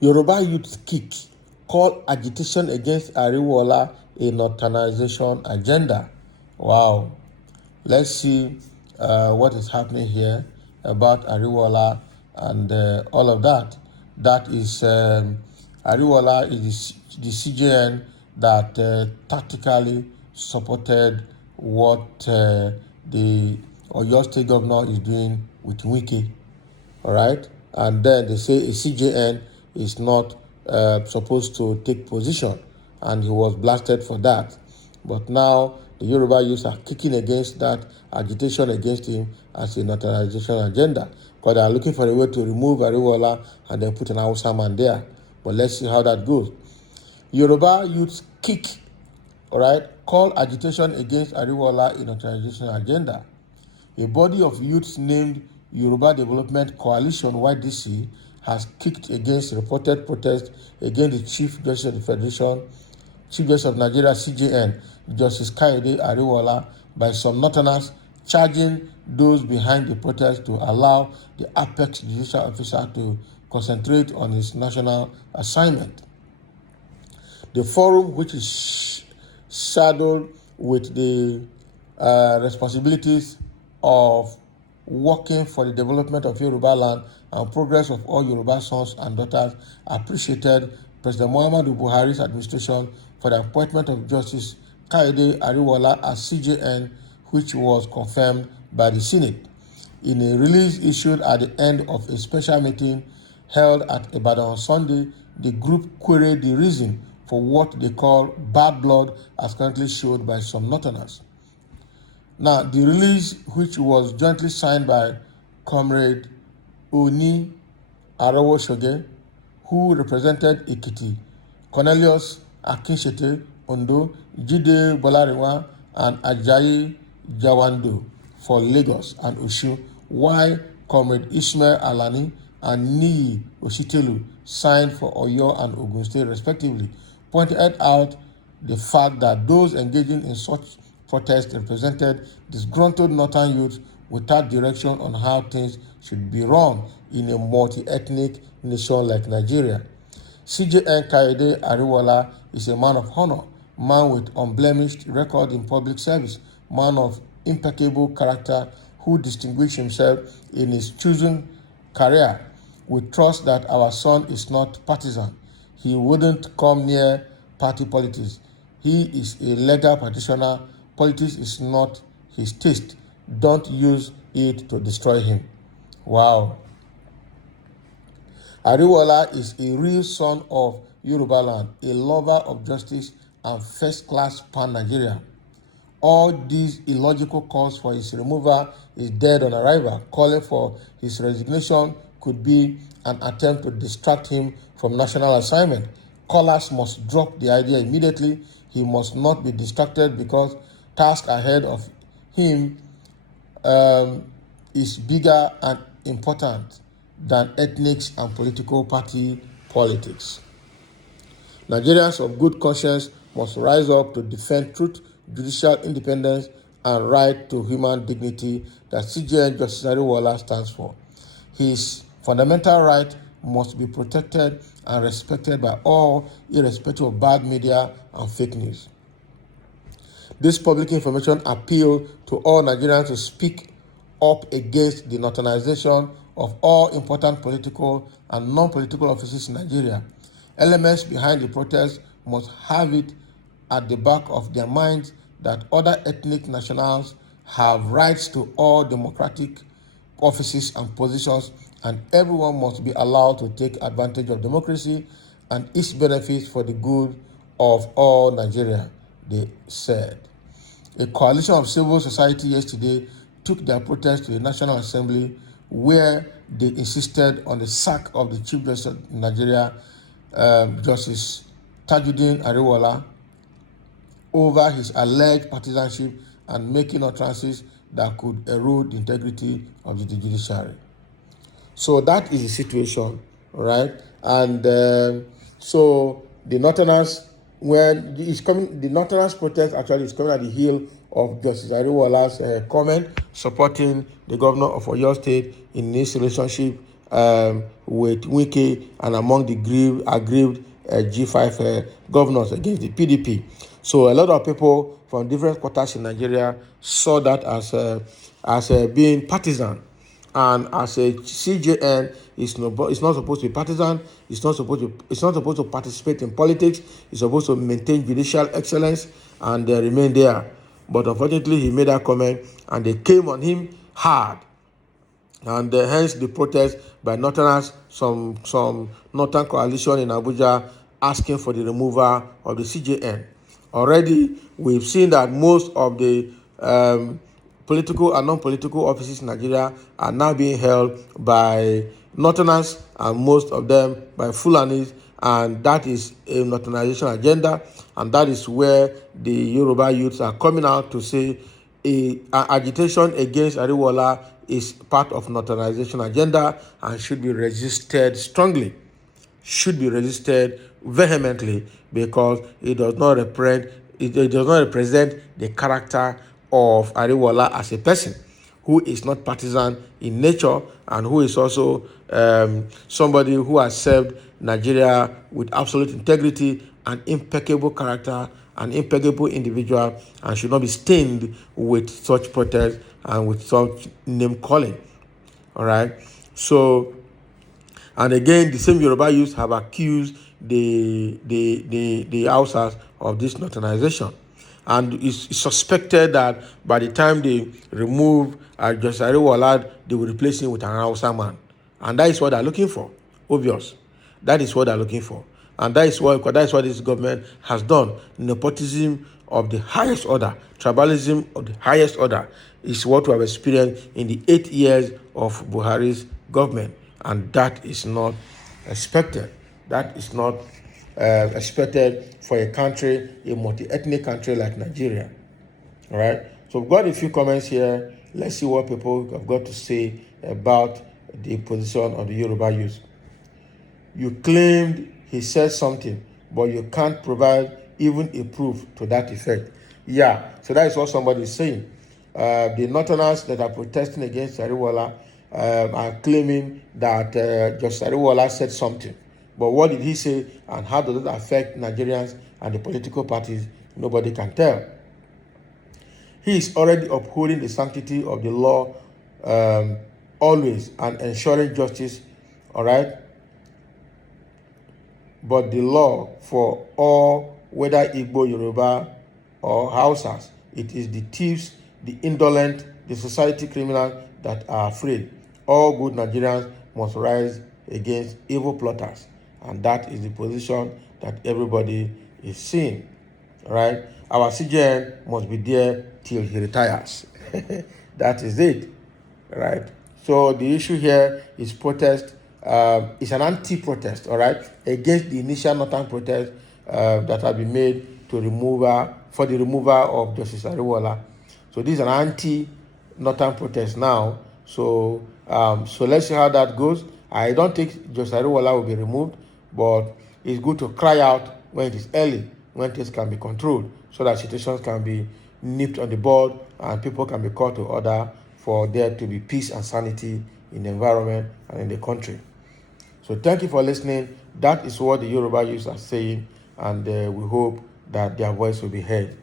Yoruba youth kick call agitation against Ariwoola a Northernization agenda. Wow. Let's see what is happening here about Ariwoola and all of that. That is, Ariwoola is the CJN that tactically supported what the Oyo State governor is doing with Wike. All right, and then they say a CJN is not supposed to take position, and he was blasted for that. But now the Yoruba youth are kicking against that agitation against him as a naturalization agenda, because they are looking for a way to remove Ariwoola and then put an Hausa man there. But let's see how that goes. Yoruba youth kick, all right, call agitation against Ariwoola a naturalization agenda. A body of youths named Yoruba Development Coalition (YDC) has kicked against reported protests against the Chief Justice of the Federation, Chief Justice of Nigeria (CJN), Justice Kayode Ariwoola, by some Northerners, charging those behind the protest to allow the apex judicial officer to concentrate on his national assignment. The forum, which is saddled with the responsibilities of working for the development of Yoruba land and progress of all Yoruba sons and daughters, appreciated President Muhammadu Buhari's administration for the appointment of Justice Kayode Ariwoola as CJN, which was confirmed by the Senate. In a release issued at the end of a special meeting held at Ibadan on Sunday, the group queried the reason for what they call bad blood as currently showed by some Northerners. Now, the release, which was jointly signed by Comrade Oni Arawo-Shoge, who represented Ekiti, Cornelius Akinshete Ondo, Jide Bolariwa, and Ajayi Jawando for Lagos and Osun, while Comrade Ismail Alani and Niyi Ositelu signed for Oyo and Ogun State respectively, pointed out the fact that those engaging in such protests represented disgruntled northern youth without direction on how things should be run in a multi-ethnic nation like Nigeria. CJN Kayode Ariwoola is a man of honor, man with unblemished record in public service, man of impeccable character who distinguished himself in his chosen career. We trust that our son is not partisan. He wouldn't come near party politics. He is a legal practitioner. Politics is not his taste. Don't use it to destroy him. Wow. Ariwoola is a real son of Yoruba land, a lover of justice and first-class pan-Nigeria. All these illogical calls for his removal is dead on arrival. Calling for his resignation could be an attempt to distract him from national assignment. Callers must drop the idea immediately. He must not be distracted because task ahead of him is bigger and important than ethnics and political party politics. Nigerians of good conscience must rise up to defend truth, judicial independence, and right to human dignity that CJN Justice Ariwoola stands for. His fundamental right must be protected and respected by all, irrespective of bad media and fake news. This public information appeal to all Nigerians to speak up against the Northernization of all important political and non-political offices in Nigeria. Elements behind the protest must have it at the back of their minds that other ethnic nationals have rights to all democratic offices and positions, and everyone must be allowed to take advantage of democracy and its benefits for the good of all Nigeria, they said. A coalition of civil society yesterday took their protest to the National Assembly, where they insisted on the sack of the Chief Justice of Nigeria, Justice Tajuddin Ariwoola, over his alleged partisanship and making utterances that could erode the integrity of the judiciary. So that is the situation, right? And so the Northerners, when it's coming, the Northerners protest actually is coming at the heel of Justice Ariwoola's comment supporting the governor of Oyo State in his relationship with Wike and among the aggrieved G5 governors against the PDP. So a lot of people from different quarters in Nigeria saw that as being partisan. And as a CJN, it's not supposed to be partisan. It's not supposed to participate in politics. It's supposed to maintain judicial excellence and remain there. But unfortunately, he made that comment, and they came on him hard. And hence the protest by Northerners, some Northern coalition in Abuja asking for the removal of the CJN. Already, we've seen that most of the political and non-political offices in Nigeria are now being held by Northerners, and most of them by Fulanis, and that is a Northernization agenda, and that is where the Yoruba youths are coming out to say agitation against Ariwoola is part of Northernization agenda and should be resisted strongly, should be resisted vehemently, because it does not represent the character of Ariwoola as a person who is not partisan in nature and who is also somebody who has served Nigeria with absolute integrity and impeccable character, an impeccable individual, and should not be stained with such protest and with such name calling. All right. So, and again, the same Yoruba youths have accused the Hausas of this Northernization. And it's suspected that by the time they remove Justice Ariwoola, they will replace him with an Hausa man. And that is what they're looking for. Obvious. That is what they're looking for. And that is what this government has done. Nepotism of the highest order, tribalism of the highest order, is what we have experienced in the 8 years of Buhari's government. And that is not expected. That is not expected for a country, a multi-ethnic country like Nigeria. All right. So we've got a few comments here. Let's see what people have got to say about the position of the Yoruba youth. You claimed he said something, but you can't provide even a proof to that effect. Yeah, so that is what somebody is saying. The Northerners that are protesting against Ariwoola are claiming that Justice Ariwoola said something. But what did he say, and how does it affect Nigerians and the political parties? Nobody can tell. He is already upholding the sanctity of the law always and ensuring justice, all right? But the law for all, whether Igbo, Yoruba, or Hausas, it is the thieves, the indolent, the society criminals that are afraid. All good Nigerians must rise against evil plotters. And that is the position that everybody is seeing, right? Our CJN must be there till he retires. That is it, right? So the issue here is protest. It's an anti-protest, all right, against the initial Northern protest that had been made for the removal of Justice Ariwoola. So this is an anti-Northern protest now. So let's see how that goes. I don't think Justice Ariwoola will be removed, but it's good to cry out when it is early, when things can be controlled, so that situations can be nipped on the bud and people can be called to order for there to be peace and sanity in the environment and in the country. So thank you for listening. That is what the Yoruba youths are saying, and we hope that their voice will be heard.